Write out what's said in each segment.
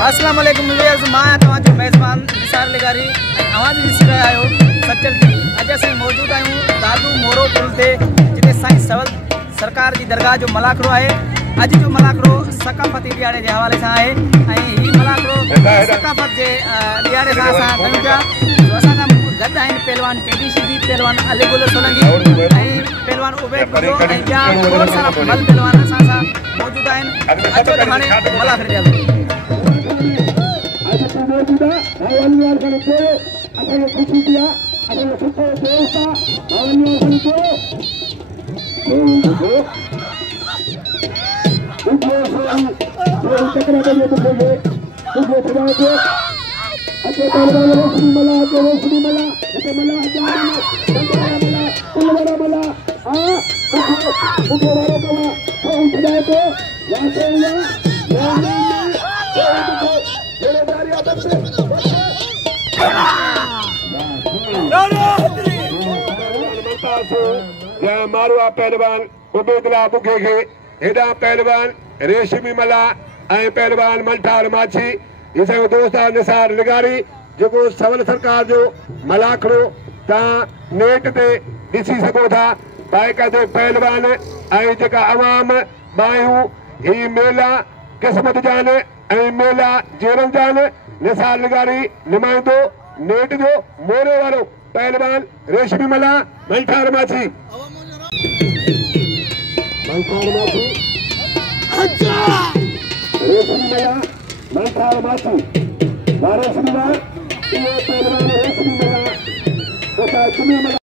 अस्सलाम वालेकुम व्यूअर्स, मां तव्हांजो मेज़बान निसार लिगारी आवाज़ ॾिसी रहिया आहियो सचल टीवी। अॼु असीं मौजूदु आहियूं दादू मोरो पुल ते, जिते साईं सवल सरकार जी दरगाह जो मलाखड़ो आहे। अॼु जो मलाखड़ो सकाफ़ती ॾियारे जे हवाले सां आहे ऐं हीउ मलाखड़ो सकाफ़त जे ॾियारे सां असां कयूं पिया। असां सां गॾु आहिनि पहलवान PDC पहलवान अलीगुल सोलंकी ऐं पहलवान उबैद गुजो ऐं ॿिया खोड़ सारा मल पहलवान असां सां मौजूदु आहिनि। अचो त हाणे मलाखड़े ॾियारो मारवा पहलवान उबैदुल्ला बुखे के हेडा पहलवान रेशमी मला ऐं पहलवान मल्ठार माछी इस दोस्त निसार लिगारी जो सवल सरकार जो मलाखड़ो तव्हां नेट ते ॾिसी सघो था। बाक़ायदे पहलवान ऐं जेका अवाम मायूं ही मेला क़िस्मत जान ऐं मेला जेरन जान निसार लिगारी नुमाइंदो नेट जो मोरे वारो पहलवान रेशमी मला मल्ठार माछी रेशमी मला मल्ठार माछी रेशमी मला ये पहलवान रेशमी मला तथा चुनी मला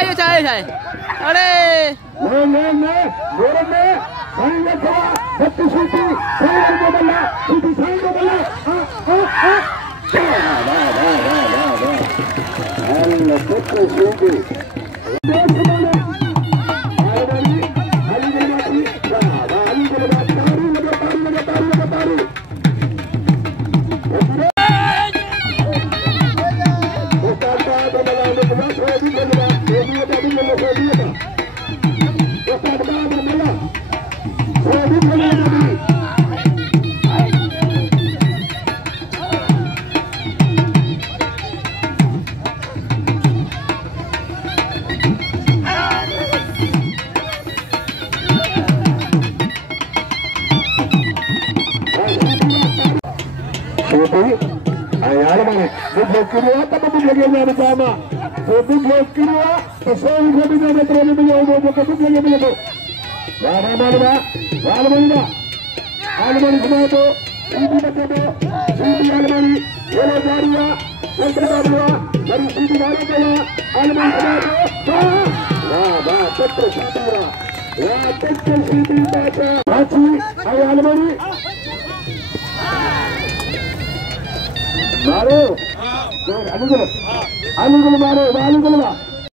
ये चाहे अरे मारो मारो